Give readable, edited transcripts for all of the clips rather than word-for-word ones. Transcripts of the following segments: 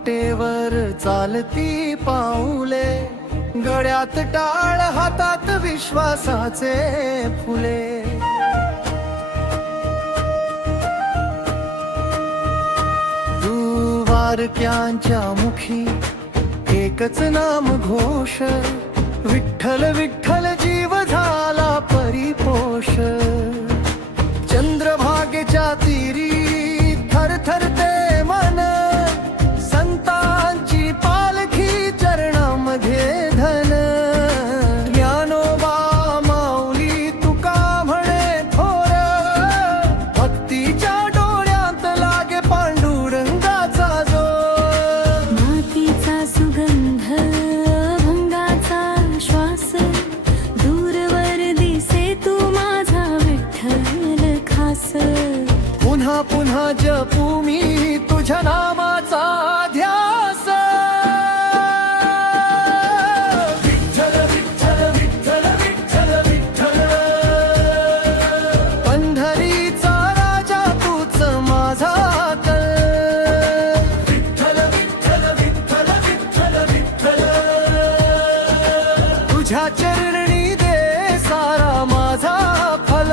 वाटेवर चालती पाऊले, गळ्यात टाळ हातात विश्वासाचे फुले. तू वारक्यांच्या मुखी एकच नाम घोष, विठ्ठल विठ्ठल जीव झाला परिपोष. चंद्रभागेच्या तीरी थरथरते मन, संतांची पालखी चरणामध्ये धन. ज्ञानोबा माऊली तुका म्हणे थोर, भक्तीच्या डोळ्यात लागे पांडुरंगाचा जोर. मातीचा सुगंध भंगाचा श्वास, दूरवर दिसे तू माझा विठ्ठल खास. पुन्हा पुन्हा जपू मी तुझ्या नामाचा ध्यास. विठ्ठल विठ्ठल विठ्ठल विठ्ठल विठ्ठल, पंढरीचा राजा तूच माझा कल. विठ्ठल विठ्ठल विठ्ठल विठ्ठल विठ्ठल, तुझ्या चरणी दे सारा माझा फल.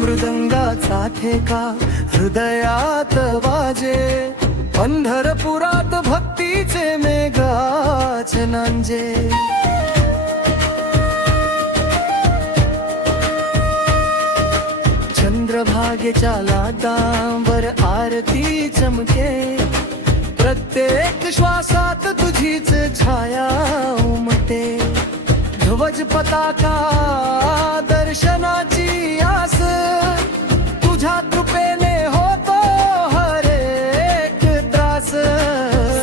मृदंगाचा ठेका हृदयात वाजे, पंढरपुरात भक्तीचे मेघाच नांजे. चंद्रभागेच्या लाटांवर आरती चमके, प्रत्येक श्वासात तुझीच छाया उमटे. ध्वज पताका दर्शनाची आस, तुझ्या कृपेने होतो हरेक त्रास.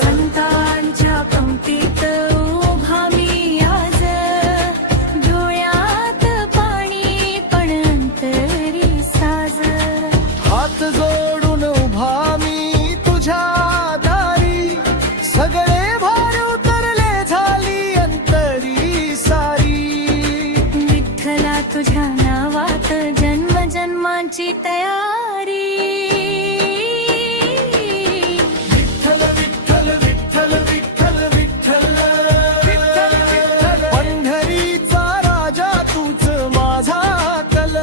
संतांच्या पंक्तीत उभा मी आज, डोळ्यात पाणी पण अंतरी साज. हात जोडून उभा मी तुझ्या दारी, सगळे भार उतरले झाली अंतरी सारी. विठ्ठला तुझ्या नावात जन्म जन्मांची तयारी. विठ्ठल विठ्ठल विठ्ठल विठ्ठल विठ्ठल विठ्ठल, पंढरीचा राजा तूच माझा कल.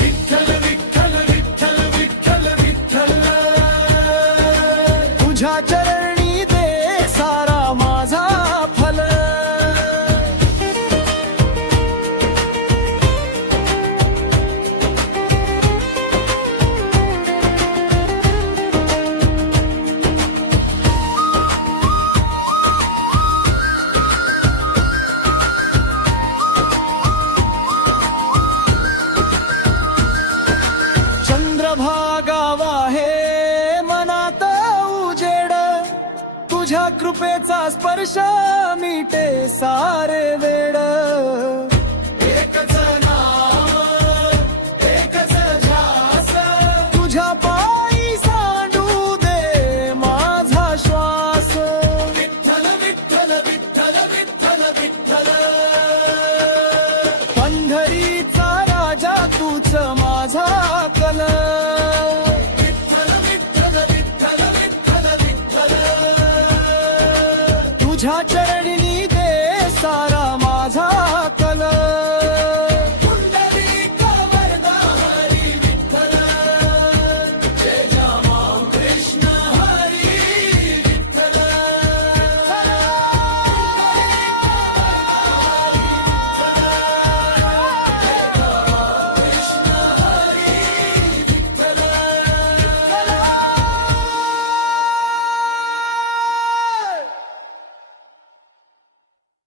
विठ्ठल विठ्ठल विठ्ठल विठ्ठल विठ्ठल, तुझ्या चरणी दे सारा माझा फल. चंद्रभागा वाहे मनात उजेड, तुझ्या कृपेचा स्पर्श मिटे सारे वेड. एकच नाम एकच ध्यास, तुझ्या पायी सांडू दे माझा श्वास. विठ्ठल विठ्ठल विठ्ठल विठ्ठल विठ्ठल, पंढरीचा राजा तूच माझा कल. विठ्ठल विठ्ठल विठ्ठल विठ्ठल विठ्ठल, तुझ्या चरणी दे सारा